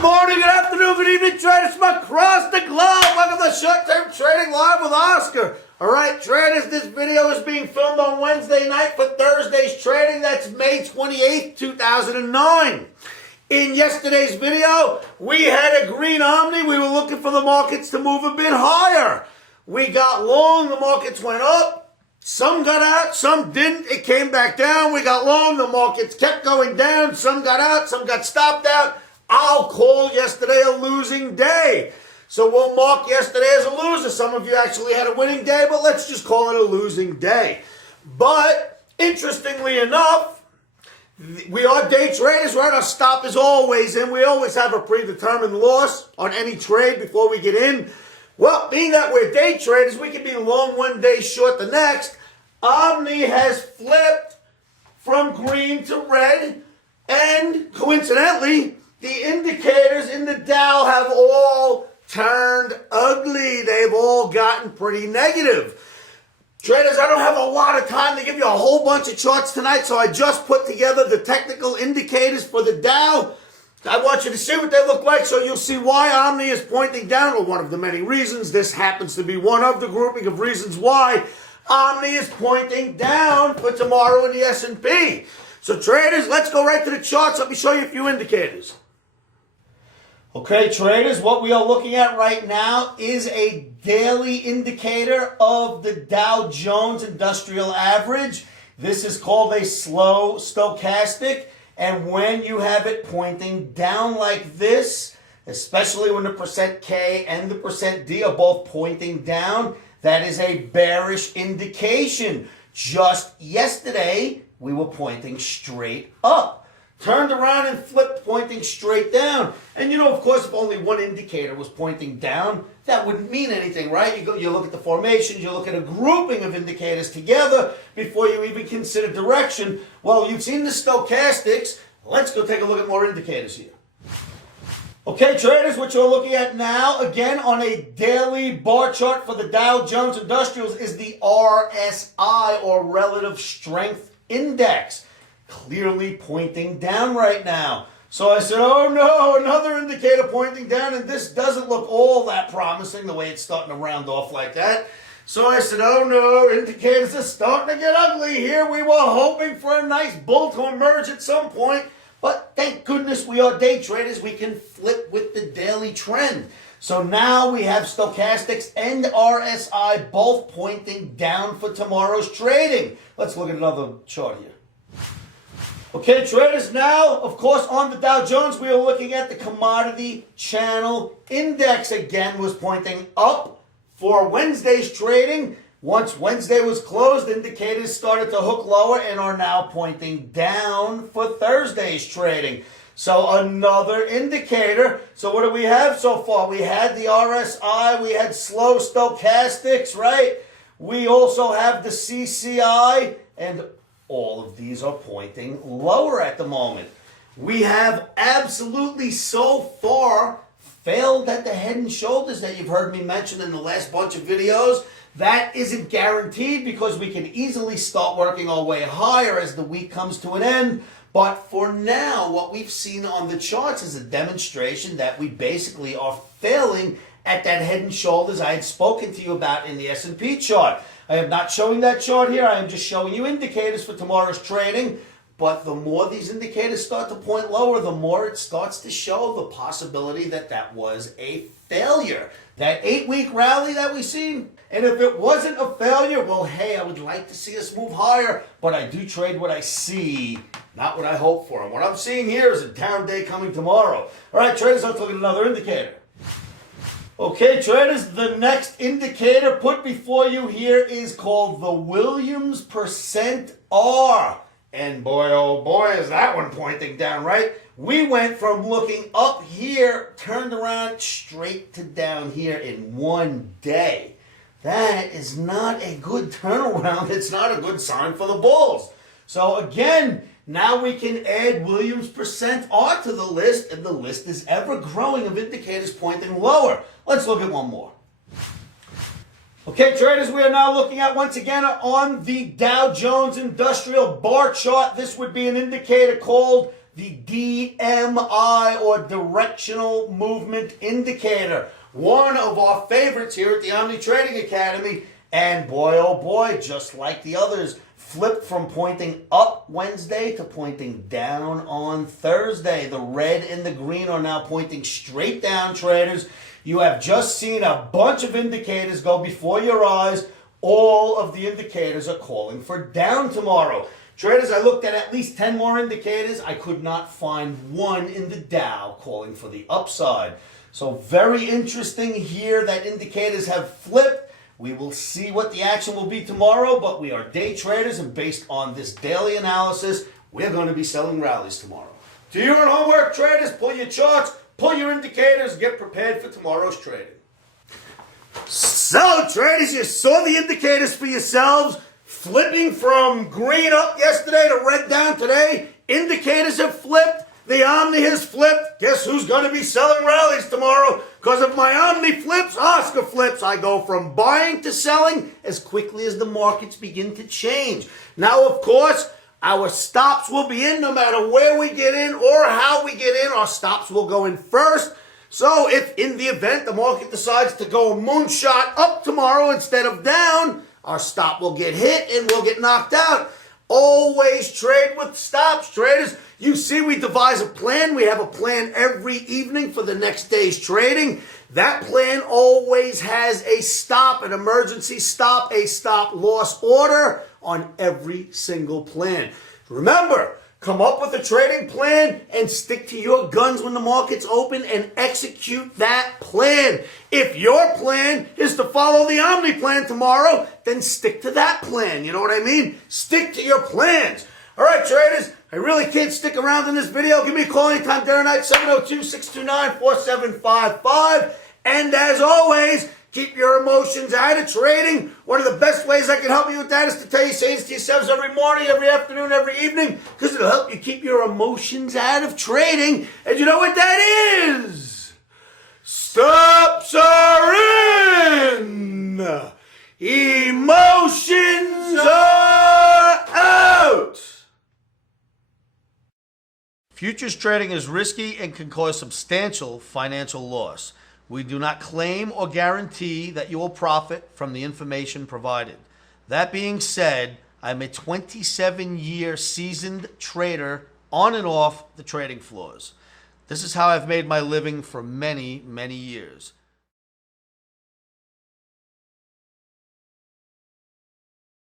Good morning, good afternoon, good evening, traders from across the globe. Welcome to Short-Term Trading Live with Oscar. All right, traders, this video is being filmed on Wednesday night for Thursday's trading. That's May 28th, 2009. In yesterday's video, we had a green Omni. We were looking for the markets to move a bit higher. We got long, the markets went up. Some got out, some didn't. It came back down. We got long, the markets kept going down. Some got out, some got stopped out. I'll call yesterday a losing day. So we'll mark yesterday as a loser. Some of you actually had a winning day, but let's just call it a losing day. But interestingly enough, we are day traders, right? Our stop is always in. We always have a predetermined loss on any trade before we get in. Well, being that we're day traders, we can be long one day, short the next. Omni has flipped from green to red, and coincidentally, the indicators in the Dow have all turned ugly. They've all gotten pretty negative. Traders, I don't have a lot of time to give you a whole bunch of charts tonight, so I just put together the technical indicators for the Dow. I want you to see what they look like so you'll see why Omni is pointing down, or one of the many reasons. This happens to be one of the grouping of reasons why Omni is pointing down for tomorrow in the S&P. So traders, let's go right to the charts. Let me show you a few indicators. Okay, traders, what we are looking at right now is a daily indicator of the Dow Jones Industrial Average. This is called a slow stochastic, and when you have it pointing down like this, especially when the percent K and the percent D are both pointing down, that is a bearish indication. Just yesterday, we were pointing straight up. Turned around and flipped, pointing straight down. And you know, of course, if only one indicator was pointing down, that wouldn't mean anything, right? You look at the formations, you look at a grouping of indicators together before you even consider direction. Well, you've seen the stochastics. Let's go take a look at more indicators here. Okay, traders, what you're looking at now, again, on a daily bar chart for the Dow Jones Industrials is the RSI, or Relative Strength Index. Clearly pointing down right now. So I said, oh no, another indicator pointing down, and this doesn't look all that promising the way it's starting to round off like that. So I said, oh no, indicators are starting to get ugly here. We were hoping for a nice bull to emerge at some point, but thank goodness we are day traders. We can flip with the daily trend. So now we have stochastics and RSI both pointing down for tomorrow's trading. Let's look at another chart here. Okay, traders, now, of course, on the Dow Jones, we are looking at the Commodity Channel Index. Again, was pointing up for Wednesday's trading. Once Wednesday was closed, indicators started to hook lower and are now pointing down for Thursday's trading. So another indicator. So what do we have so far? We had the RSI, we had slow stochastics, right? We also have the CCI, and all of these are pointing lower at the moment. We have absolutely so far failed at the head and shoulders that you've heard me mention in the last bunch of videos. That isn't guaranteed because we can easily start working our way higher as the week comes to an end. But for now, what we've seen on the charts is a demonstration that we basically are failing at that head and shoulders I had spoken to you about in the S&P chart. I am not showing that chart here. I am just showing you indicators for tomorrow's trading. But the more these indicators start to point lower, the more it starts to show the possibility that that was a failure. That 8-week rally that we seen. And if it wasn't a failure, well, hey, I would like to see us move higher. But I do trade what I see, not what I hope for. And what I'm seeing here is a down day coming tomorrow. All right, traders, let's look at another indicator. Okay, traders, the next indicator put before you here is called the Williams Percent R. And boy, oh boy, is that one pointing down, right? We went from looking up here, turned around straight to down here in one day. That is not a good turnaround. It's not a good sign for the bulls. So again, now we can add Williams Percent R to the list, and the list is ever growing of indicators pointing lower. Let's look at one more. Okay, traders, we are now looking at, once again, on the Dow Jones Industrial Bar Chart. This would be an indicator called the DMI, or Directional Movement Indicator. One of our favorites here at the Omni Trading Academy. And boy, oh boy, just like the others, flipped from pointing up Wednesday to pointing down on Thursday. The red and the green are now pointing straight down, traders. You have just seen a bunch of indicators go before your eyes. All of the indicators are calling for down tomorrow. Traders, I looked at least 10 more indicators. I could not find one in the Dow calling for the upside. So very interesting here that indicators have flipped. We will see what the action will be tomorrow, but we are day traders, and based on this daily analysis, we're going to be selling rallies tomorrow. Do your homework, traders. Pull your charts, pull your indicators, get prepared for tomorrow's trading. So, traders, you saw the indicators for yourselves. Flipping from green up yesterday to red down today. Indicators have flipped. The Omni has flipped. Guess who's going to be selling rallies tomorrow? Because if my Omni flips, Oscar flips. I go from buying to selling as quickly as the markets begin to change. Now, of course, our stops will be in no matter where we get in or how we get in. Our stops will go in first. So if in the event the market decides to go moonshot up tomorrow instead of down, our stop will get hit and we'll get knocked out. Always trade with stops, traders. You see, we devise a plan. We have a plan every evening for the next day's trading. That plan always has a stop, an emergency stop, a stop loss order on every single plan. Remember, come up with a trading plan and stick to your guns when the market's open and execute that plan. If your plan is to follow the Omni plan tomorrow, then stick to that plan. You know what I mean? Stick to your plans. All right, traders, I really can't stick around in this video. Give me a call anytime, day or night, 702-629-4755. And as always, keep your emotions out of trading. One of the best ways I can help you with that is to tell you, say this to yourselves every morning, every afternoon, every evening, because it'll help you keep your emotions out of trading. And you know what that is? Stops are in. Emotions are out. Futures trading is risky and can cause substantial financial loss. We do not claim or guarantee that you will profit from the information provided. That being said, I'm a 27-year seasoned trader on and off the trading floors. This is how I've made my living for many, many years.